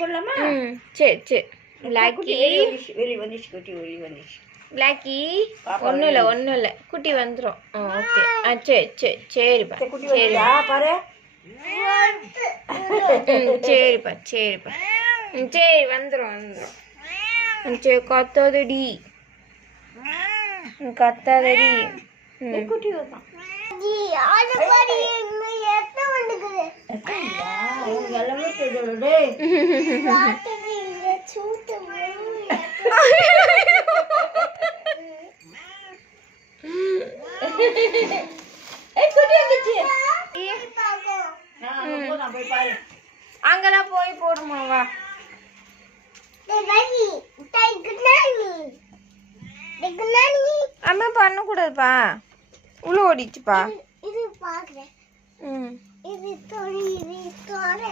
போடலாமா? சரி சரி. பிளாக்கி வெளி வந்துச்சு, குட்டி வெளி வந்துச்சு. பிளாக்கி ஒன்றும் இல்லை குட்டி வந்துடும். ஓகே. சரி சரி சரிப்பா. சரிப்பா பாரு. சரிப்பா சரிப்பா. சரி வந்துடும். சரி கத்தாதடி. குட்டி வரும். எல்லாமே தெரியுது. அங்கெல்லாம் போய் போடுமாவா? அம்மா பண்ணக்கூடாதுப்பா, உள்ள ஓடிச்சுப்பா. இது பாக்குறேன். இது தோழி, இது தோழ.